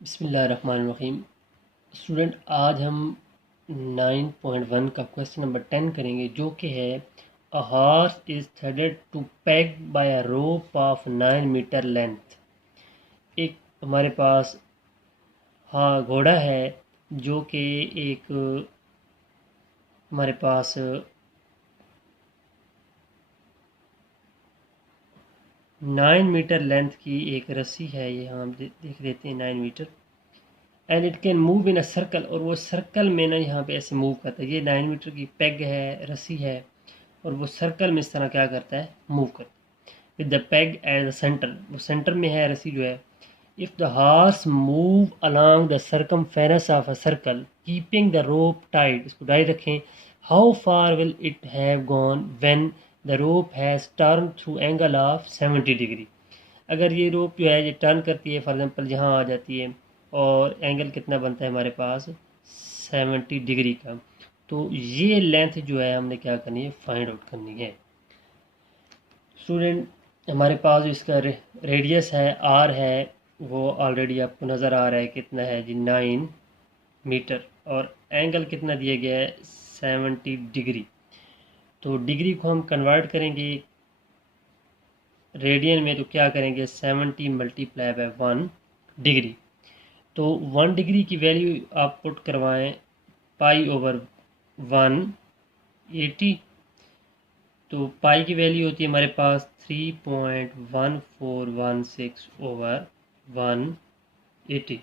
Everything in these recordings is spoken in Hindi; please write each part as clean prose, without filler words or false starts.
बिस्मिल्लाहिर्रहमानिर्रहीम। स्टूडेंट, आज हम 9.1 का क्वेश्चन नंबर 10 करेंगे, जो कि है a horse is threaded to peg by a rope of 9 metre length. एक हमारे पास हाँ घोड़ा है जो कि एक हमारे पास 9 मीटर लेंथ की एक रस्सी है। ये हम देख लेते हैं 9 metre. And it can move in a circle, और वो सर्कल में ना यहाँ पे ऐसे मूव करता है। ये 9 मीटर की पेग है, रस्सी है, और वो सर्कल में इस तरह क्या करता है, मूव करता है with the peg at the centre. वो सेंटर में है रस्सी जो है। If the horse move along the circumference of a circle keeping the rope tight, इसको टाइट रखें, how far will it have gone when the rope has turn through angle of 70 degree. अगर ये रोप जो है ये टर्न करती है, फॉर एग्जांपल यहाँ आ जाती है, और एंगल कितना बनता है हमारे पास 70 डिग्री का, तो ये लेंथ जो है हमने क्या करनी है, फाइंड आउट करनी है। स्टूडेंट, हमारे पास जो इसका रेडियस है आर है, वो ऑलरेडी आपको नज़र आ रहा है कितना है जी, 9 मीटर, और एंगल कितना दिया गया है 70 डिग्री। तो डिग्री को हम कन्वर्ट करेंगे रेडियन में, तो क्या करेंगे 70 मल्टीप्लाई बाय 1 डिग्री। तो 1 डिग्री की वैल्यू आप पुट करवाएं पाई ओवर 180। तो पाई की वैल्यू होती है हमारे पास 3.1416 ओवर 180।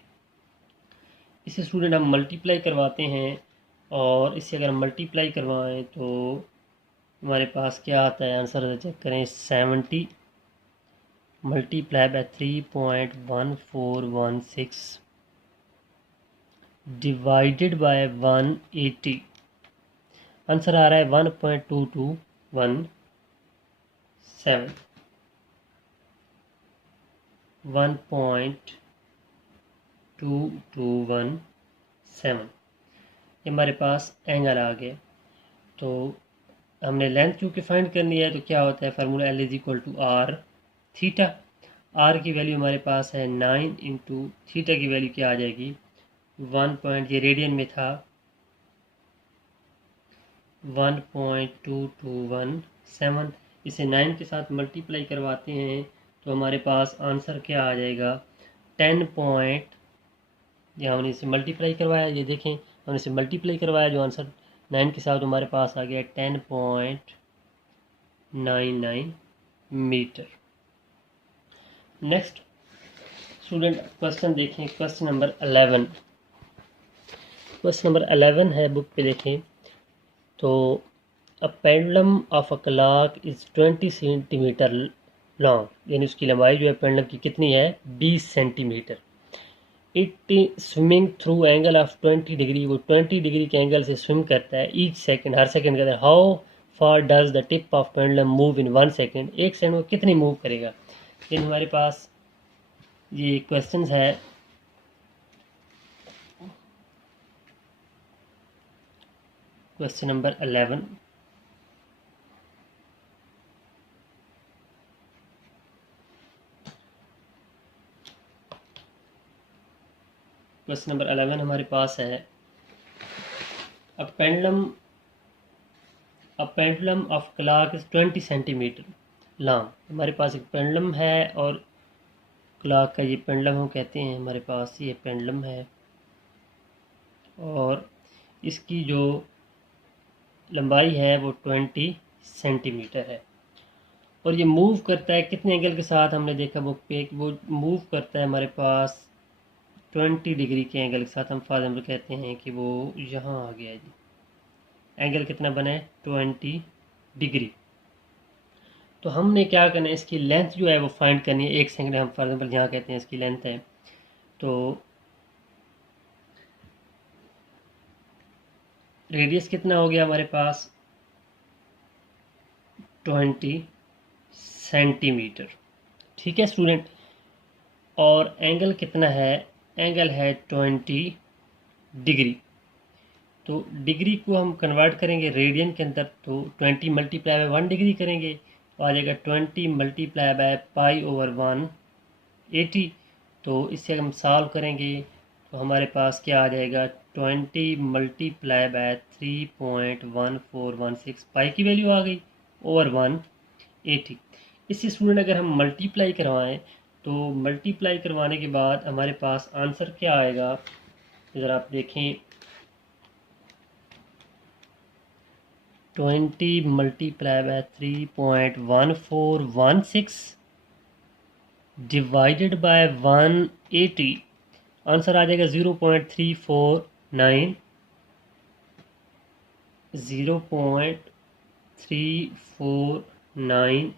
इसे स्टूडेंट हम मल्टीप्लाई करवाते हैं, और इससे अगर हम मल्टीप्लाई करवाएं तो हमारे पास क्या आता है आंसर, चेक करें। 70 multiply by 3.1416 divided by 180, answer आ रहा है 1.2217। 1.2217 ये हमारे पास एंगल आ गया। तो हमने लेंथ चूँकि फाइंड करनी है, तो क्या होता है formula L is equal to R theta. R की वैल्यू हमारे पास है 9 इंटू थीटा की वैल्यू क्या आ जाएगी 1 पॉइंट, ये रेडियन में था, 1.2217। इसे 9 के साथ मल्टीप्लाई करवाते हैं तो हमारे पास आंसर क्या आ जाएगा 10 पॉइंट, यहाँ हमने इसे मल्टीप्लाई करवाया, ये देखें हमने इसे मल्टीप्लाई करवाया, जो आंसर 9 के साथ हमारे पास आ गया 10.99 मीटर। नेक्स्ट स्टूडेंट, क्वेश्चन देखें, क्वेश्चन नंबर 11। क्वेश्चन नंबर 11 है, बुक पे देखें तो a pendulum of a clock is 20 centimetre long, यानी उसकी लंबाई जो है पेंडुलम की कितनी है 20 centimetre. It swimming through angle of 20 degree, वो 20 डिग्री के एंगल से स्विम करता है ईच सेकंड, हर सेकंड के अंदर। How far does the tip of pendulum move in 1 second, एक सेकंड में कितनी मूव करेगा। ये हमारे पास ये क्वेश्चन है। Question number 11। क्वेश्चन नंबर 11 हमारे पास है a pendulum of clock is 20 centimetre long. हमारे पास एक पेंडुलम है, और क्लॉक का ये पेंडुलम हम कहते हैं, हमारे पास ये पेंडुलम है, और इसकी जो लंबाई है वो 20 सेंटीमीटर है, और ये मूव करता है कितने एंगल के साथ, हमने देखा बुक पे वो मूव करता है हमारे पास 20 डिग्री के एंगल के साथ। हम फॉर एग्जाम्पल कहते हैं कि वो यहाँ आ गया जी, एंगल कितना बना है 20 डिग्री। तो हमने क्या करना है, इसकी लेंथ जो है वो फाइंड करनी है। एक सेकंड, हम फॉर एग्जाम्पल यहाँ कहते हैं इसकी लेंथ है, तो रेडियस कितना हो गया हमारे पास 20 सेंटीमीटर। ठीक है स्टूडेंट, और एंगल कितना है, एंगल है 20 डिग्री। तो डिग्री को हम कन्वर्ट करेंगे रेडियन के अंदर, तो 20 मल्टीप्लाई बाय 1 डिग्री करेंगे तो आ जाएगा 20 मल्टीप्लाई बाय पाई ओवर 180। तो इससे हम सॉल्व करेंगे तो हमारे पास क्या आ जाएगा, 20 मल्टीप्लाई बाय 3.1416, पाई की वैल्यू आ गई ओवर 180। इससे स्टूडेंट अगर हम मल्टीप्लाई करवाएं तो मल्टीप्लाई करवाने के बाद हमारे पास आंसर क्या आएगा, अगर आप देखें 20 multiply by 3.1416 divided by 180, answer आ जाएगा 0.349, 0.349।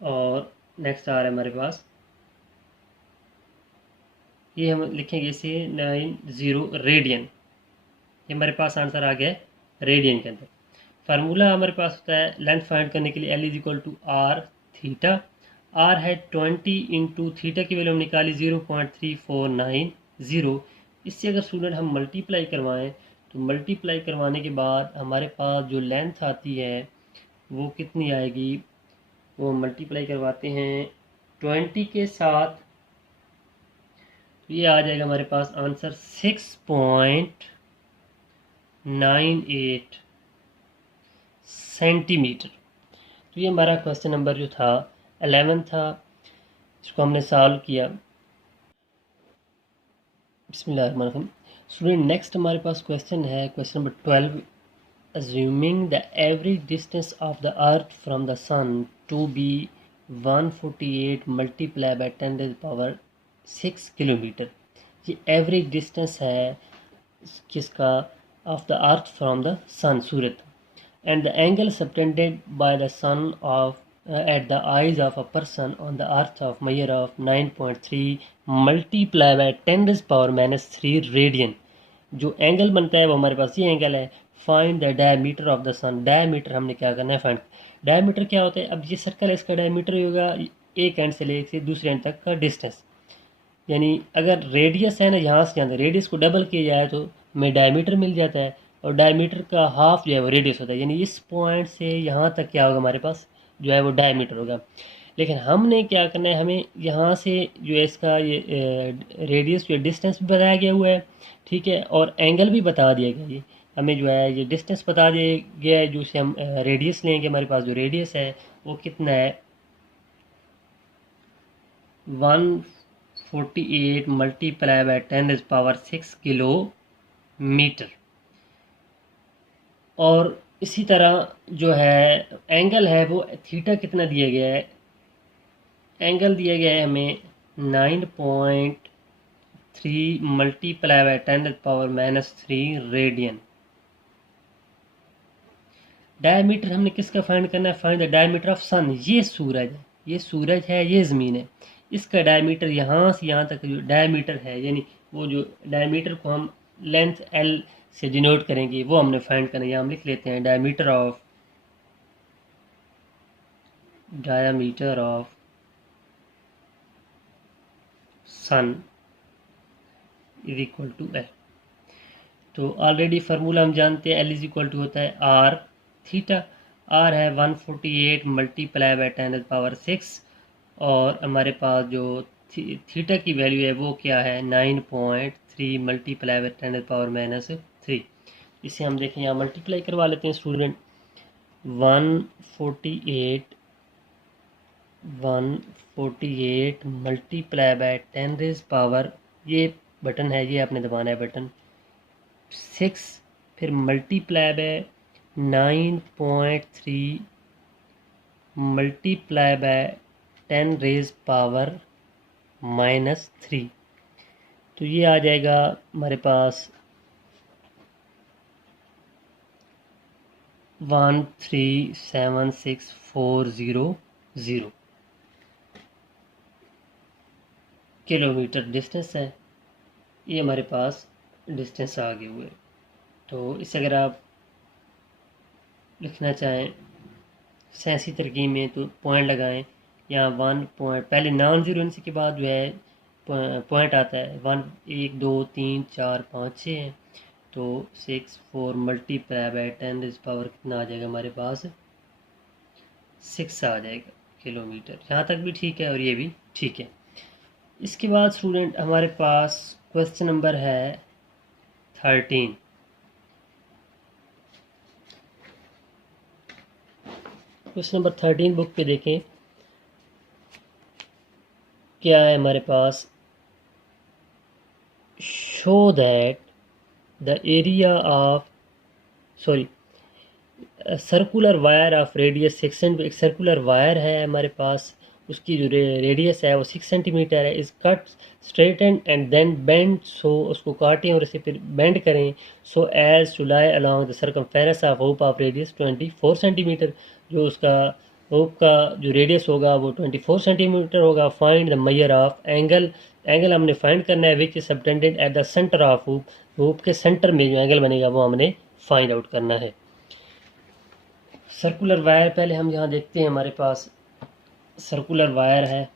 और नेक्स्ट आ रहा है हमारे पास, ये हम लिखेंगे इसे 90 रेडियन। ये हमारे पास आंसर आ गया है रेडियन के अंदर। फार्मूला हमारे पास होता है लेंथ फाइंड करने के लिए, L is equal to R theta. R है 20 इंटू थीटा की वैल्यू हम निकाली 0.3490। इससे अगर स्टूडेंट हम मल्टीप्लाई करवाएं तो मल्टीप्लाई करवाने के बाद हमारे पास जो लेंथ आती है वो कितनी आएगी, वो मल्टीप्लाई करवाते हैं 20 के साथ, तो ये आ जाएगा हमारे पास आंसर 6.98 सेंटीमीटर। तो ये हमारा क्वेश्चन नंबर जो था 11 था, इसको हमने सॉल्व किया। बिस्मिल्लाहिर्रहमानिर्रहीम। स्टूडेंट नेक्स्ट हमारे पास क्वेश्चन है question number 12। assuming the average distance of the earth from the sun to be 148 multiplied by 10 to the power 6 kilometre. ये एवरेज डिस्टेंस है किसका, of the earth from the sun, सूरज, and the angle subtended by the sun of at the eyes of a person on the earth of measure of 9.3 multiply by 10 power -3 radian. जो एंगल बनता है वो हमारे पास ये एंगल है। Find the diameter of the sun, diameter हमने क्या करना है फाइंड। डायमीटर क्या होता है, अब ये सर्कल है इसका डायमीटर होगा एक एंड से लेकर दूसरे एंड तक का डिस्टेंस। यानी अगर रेडियस है ना यहाँ से यहाँ, रेडियस को डबल किया जाए तो हमें डायमीटर मिल जाता है, और डायमीटर का हाफ जो है वो रेडियस होता है। यानी इस पॉइंट से यहाँ तक क्या होगा हमारे पास जो है वो डायमीटर होगा। लेकिन हमने क्या करना है, हमें यहाँ से जो है इसका ये रेडियस जो डिस्टेंस भी बताया गया हुआ है, ठीक है, और एंगल भी बता दिया गया। ये हमें जो है ये डिस्टेंस बता दिया गया है, जो से हम रेडियस लेंगे, हमारे पास जो रेडियस है वो कितना है 148 मल्टीप्लाई बाय 10 पावर 6 किलोमीटर। और इसी तरह जो है एंगल है वो थीटा कितना दिया गया है, एंगल दिया गया है हमें 9.3 multiply by 10 power -3 radian. Diameter हमने किसका फाइंड करना है, फाइंड द डायमीटर ऑफ सन। ये सूरज है, ये सूरज है, ये ज़मीन है, इसका डायमीटर यहाँ से यहाँ तक जो डायमीटर है, यानी वो जो डायमीटर को हम लेंथ एल से डिनोट करेंगे वो हमने फाइंड करना है। यहाँ हम लिख लेते हैं diameter of sun is equal to L. तो ऑलरेडी फार्मूला हम जानते हैं, एल इज इक्वल टू होता है आर थीटा। आर है 148 मल्टीप्लाई बाय 10 पावर 6, और हमारे पास जो थीटा की वैल्यू है वो क्या है 9.3 मल्टीप्लाई बाय 10 पावर -3। इसे हम देखें यहाँ मल्टीप्लाई करवा लेते हैं स्टूडेंट। 148 मल्टीप्लाई बाय 10 पावर, ये बटन है, ये आपने दबाना है बटन 6, फिर multiply by 9.3 multiply by 10 power -3। तो ये आ जाएगा हमारे पास 137640 किलोमीटर डिस्टेंस है। ये हमारे पास डिस्टेंस आ गए हुए। तो इसे अगर आप लिखना चाहें साइंसी तरकीब में तो पॉइंट लगाएं। यहाँ 1 पॉइंट पहले नॉन ज़ीरो इनसे के बाद जो है पॉइंट आता है 1 1 2 3 4 5 6 है, तो 6 4 मल्टीप्लाई बाय 10 पावर कितना आ जाएगा हमारे पास 6 आ जाएगा किलोमीटर। यहाँ तक भी ठीक है और ये भी ठीक है। इसके बाद स्टूडेंट हमारे पास क्वेश्चन नंबर है 13। क्वेश्चन नंबर 13 बुक पे देखें क्या है हमारे पास। Show that the area of circular wire of radius 6 centimetre. एक सर्कुलर वायर है हमारे पास, उसकी जो रेडियस है वो 6 सेंटीमीटर है। Is cut straighten and then bend, so उसको काटें और इसे फिर बेंड करें so as to lie along the circumference of hoop of radius 24 centimetre. जो उसका होप का जो रेडियस होगा वो 24 सेंटीमीटर होगा। Find the measure of angle. Angle हमने फाइंड करना है which is subtended at the centre of hope. Hope के सेंटर में जो एंगल बनेगा वो हमने फाइंड आउट करना है। सर्कुलर वायर पहले हम यहाँ देखते हैं, हमारे पास सर्कुलर वायर है,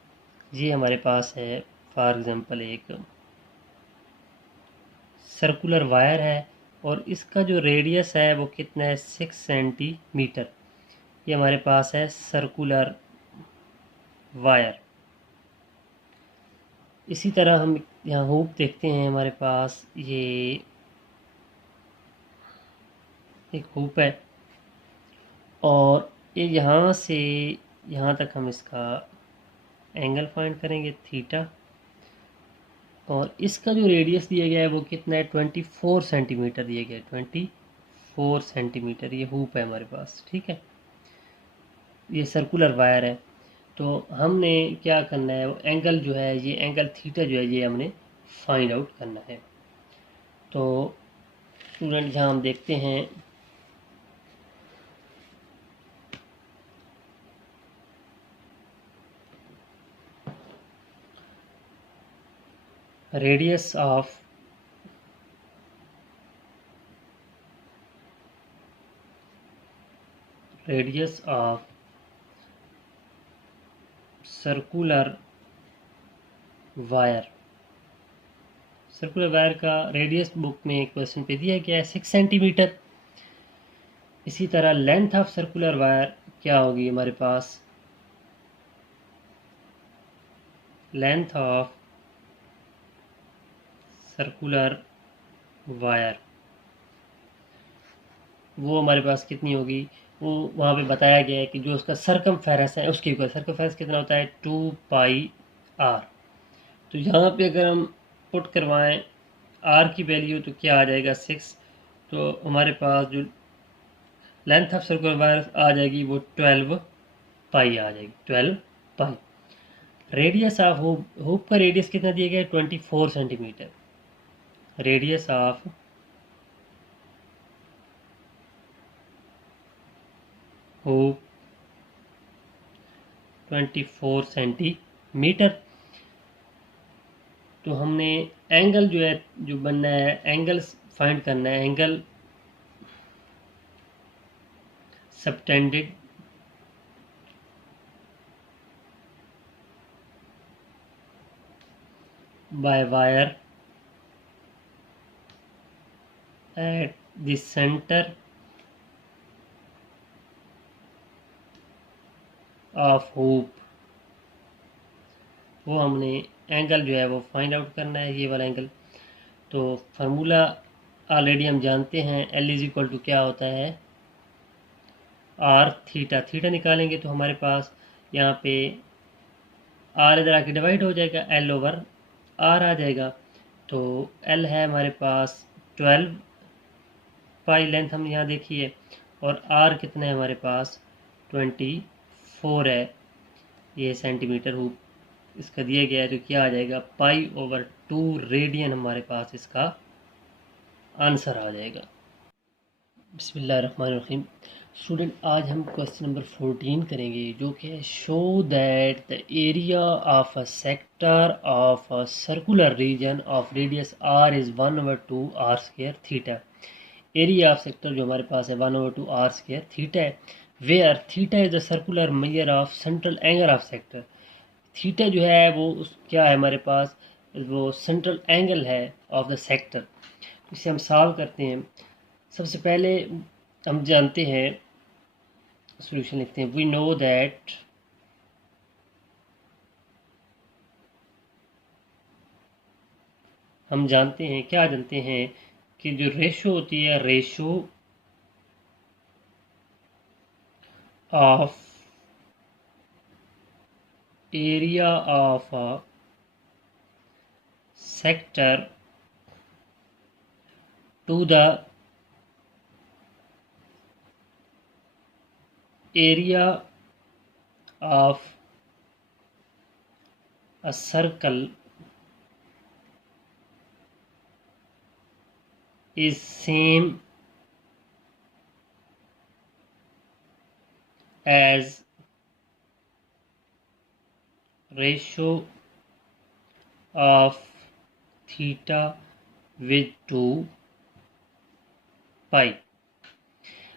ये हमारे पास है। फॉर एग्जांपल एक सर्कुलर वायर है और इसका जो रेडियस है वो कितना है 6 सेंटीमीटर। ये हमारे पास है सर्कुलर वायर। इसी तरह हम यहाँ हुक देखते हैं, हमारे पास ये एक हुक है और ये यहाँ से यहाँ तक हम इसका एंगल फाइंड करेंगे थीटा, और इसका जो रेडियस दिया गया है वो कितना है 24 सेंटीमीटर दिया गया है। 24 सेंटीमीटर ये हुप है हमारे पास, ठीक है। ये सर्कुलर वायर है, तो हमने क्या करना है, वो एंगल जो है, ये एंगल थीटा जो है ये हमने फाइंड आउट करना है। तो स्टूडेंट यहाँ हम देखते हैं radius of circular wire. Circular wire का रेडियस बुक में एक क्वेश्चन पे दिया गया है 6 सेंटीमीटर। इसी तरह लेंथ ऑफ सर्कुलर वायर क्या होगी हमारे पास, लेंथ ऑफ सर्कुलर वायर वो हमारे पास कितनी होगी, वो वहाँ पे बताया गया है कि जो उसका सरकमफेरेंस है उसके ऊपर सरकमफेरेंस कितना होता है 2πr। तो यहाँ पे अगर हम पुट करवाएं r की वैल्यू तो क्या आ जाएगा 6। तो हमारे पास जो लेंथ ऑफ सर्कुलर वायर आ जाएगी वो 12π आ जाएगी, 12π। रेडियस ऑफ हुप का रेडियस कितना दिया गया है 24 centimetre. Radius of hoop 24 centimetre. तो हमने एंगल जो है जो बनना है, एंगल फाइंड करना है, angle subtended by wire at the centre of hoop. वो हमने एंगल जो है वो फाइंड आउट करना है, ये वाला एंगल। तो फार्मूला ऑलरेडी हम जानते हैं, एल इज इक्वल टू क्या होता है आर थीटा। थीटा निकालेंगे तो हमारे पास यहाँ पे आर इधर आके डिवाइड हो जाएगा, एल ओवर आर आ जाएगा। तो एल है हमारे पास 12π लेंथ हम यहाँ देखिए, और आर कितना है हमारे पास 24 है, ये सेंटीमीटर हुप इसका दिया गया है। तो क्या आ जाएगा π/2 रेडियन हमारे पास इसका आंसर आ जाएगा। बिस्मिल्लाहिर्रहमानिर्रहीम। स्टूडेंट आज हम क्वेश्चन नंबर 14 करेंगे, जो कि है show that the area of a sector of a circular region of radius r is 1/2 r² theta. Area of sector जो हमारे पास है 1/2 r² थीटा है। Where theta is the circular measure of central angle of sector. Theta जो है वो क्या है हमारे पास, वो सेंट्रल एंगल है ऑफ द सेक्टर। इसे हम सॉल्व करते हैं। सबसे पहले हम जानते हैं, सॉल्यूशन लिखते हैं, वी नो दैट हम जानते हैं, क्या जानते हैं कि जो रेशो होती है, ratio of area of a sector to the area of a circle is same as ratio of theta with 2 pi.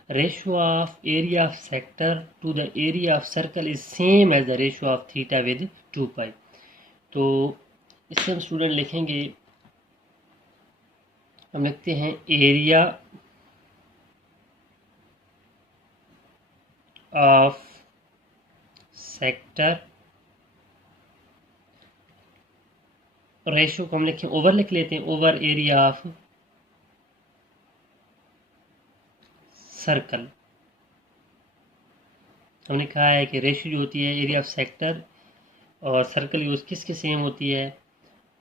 Ratio of area of sector to the area of circle is same as the ratio of theta with 2 pi. तो इससे हम स्टूडेंट लिखेंगे, हम लिखते हैं एरिया ऑफ सेक्टर, रेशियो को हम लिखें ओवर, लिख लेते हैं ओवर एरिया ऑफ सर्कल। हमने कहा है कि रेशियो जो होती है एरिया ऑफ सेक्टर और सर्कल यूज किसके सेम होती है,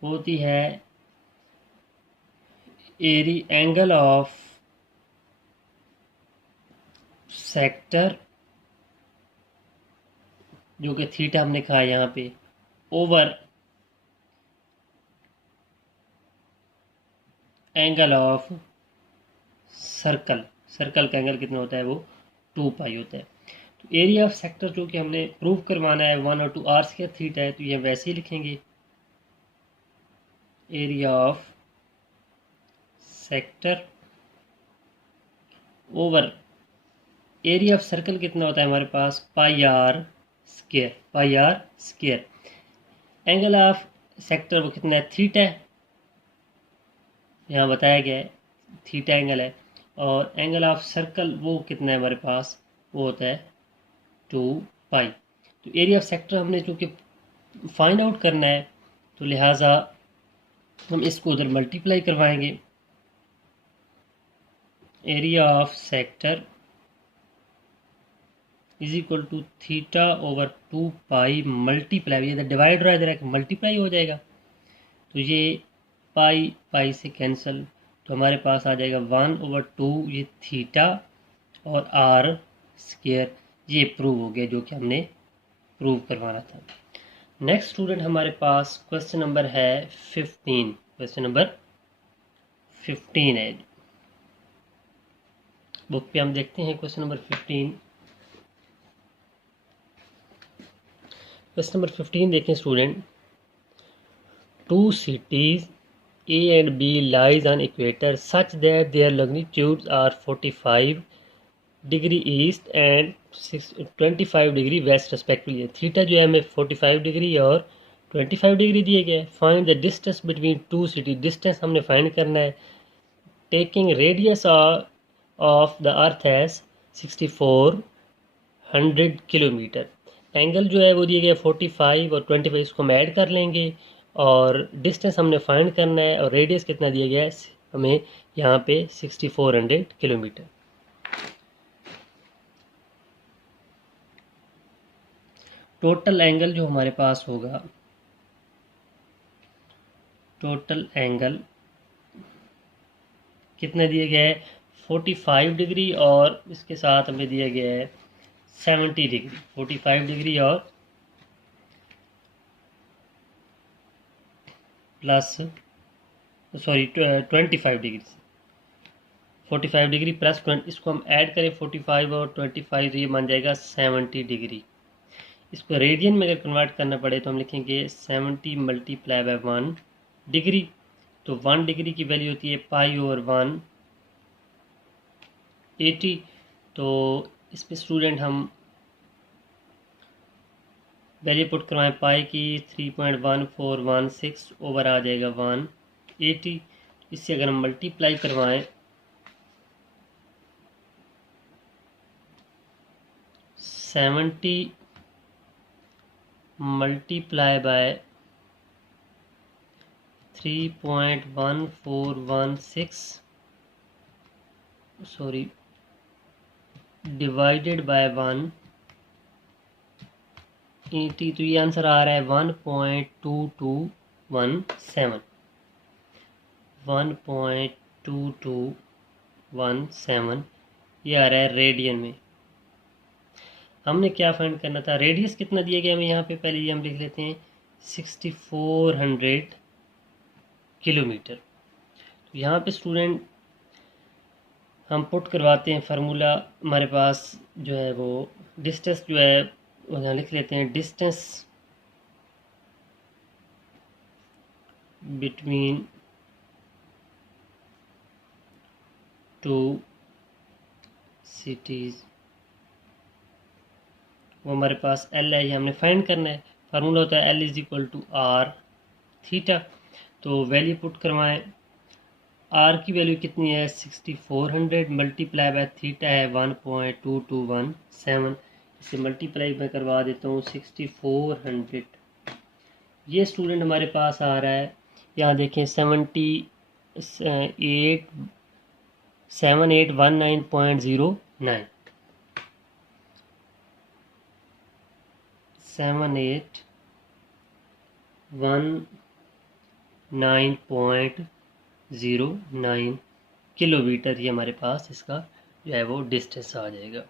वो होती है एंगल ऑफ सेक्टर जो कि थीटा हमने कहा यहाँ पे, over angle of circle. Circle का एंगल कितना होता है, वो 2 पाई होता है। तो एरिया ऑफ सेक्टर जो कि हमने प्रूव करवाना है 1 और 2 आर स्क्वायर थीटा है, तो ये वैसे ही लिखेंगे area of sector over area of circle कितना होता है हमारे पास, pi r square, pi r square. Angle of sector वो कितना है, थीटा है, यहाँ बताया गया है थीटा एंगल है। और एंगल ऑफ सर्कल वो कितना है हमारे पास, वो होता है 2 पाई। तो एरिया ऑफ सेक्टर हमने चूँकि फाइंड आउट करना है, तो लिहाजा हम इसको उधर मल्टीप्लाई करवाएंगे। Area of sector is equal to theta over 2 pi multiply, ये डिवाइड रहा है इधर मल्टीप्लाई हो जाएगा, तो ये पाई पाई से कैंसिल, तो हमारे पास आ जाएगा 1/2 ये थीटा और आर स्क्वायर। ये प्रूव हो गया जो कि हमने प्रूव करवाना था। नेक्स्ट स्टूडेंट हमारे पास क्वेश्चन नंबर है 15। क्वेश्चन नंबर 15 है, बुक पे हम देखते हैं क्वेश्चन नंबर 15। क्वेश्चन नंबर 15 देखें student. 2 cities A and B lies on equator such that their longitudes are 45 degree east and 25 degree west respectively. Theta जो है हमें 45 डिग्री और 25 डिग्री दिए गए। Find the distance between two city, distance हमने फाइंड करना है। Taking radius of the earth as 6400 kilometre. Angle जो है वो दिए गए 45 और 25, इसको हम ऐड कर लेंगे और डिस्टेंस हमने फाइंड करना है और रेडियस कितना दिया गया है हमें यहाँ पे 6400 किलोमीटर। टोटल एंगल जो हमारे पास होगा, टोटल एंगल कितने दिए गए हैं 45 डिग्री और इसके साथ हमें दिया गया है 70 डिग्री। 45 डिग्री और प्लस 25 डिग्री, 45 डिग्री प्लस 20, इसको हम ऐड करें 45 और 25 तो ये बन जाएगा 70 डिग्री। इसको रेडियन में अगर कन्वर्ट करना पड़े तो हम लिखेंगे 70 मल्टीप्लाई बाय 1 डिग्री। तो 1 डिग्री की वैल्यू होती है पाई ओवर 180। तो इस पे स्टूडेंट हम वैल्यू पुट करवाएं पाई की 3.1416 ओवर आ जाएगा 180। इससे अगर हम मल्टीप्लाई करवाएं 70 multiply by 3.1416 sorry divided by 1 T, तो ये आंसर आ रहा है 1.2217 1.2217 ये आ रहा है रेडियन में। हमने क्या फाइंड करना था, रेडियस कितना दिया गया हमें यहाँ पे, पहले ये हम लिख लेते हैं 6400 किलोमीटर। तो यहाँ पे स्टूडेंट हम पुट करवाते हैं फार्मूला, हमारे पास जो है वो डिस्टेंस जो है वो यहाँ लिख लेते हैं, डिस्टेंस बिटवीन टू सिटीज़, वो हमारे पास एल है, ये हमने फाइंड करना है। फार्मूला होता है L=R थीटा। तो वैल्यू पुट करवाएं, आर की वैल्यू कितनी है 6400 मल्टीप्लाई बाय थीटा है 1.2217, इसे मल्टीप्लाई मैं करवा देता हूँ 6400। ये स्टूडेंट हमारे पास आ रहा है, यहाँ देखें 7819.09 7819.09 किलोमीटर, ये हमारे पास इसका जो है वो डिस्टेंस आ जाएगा।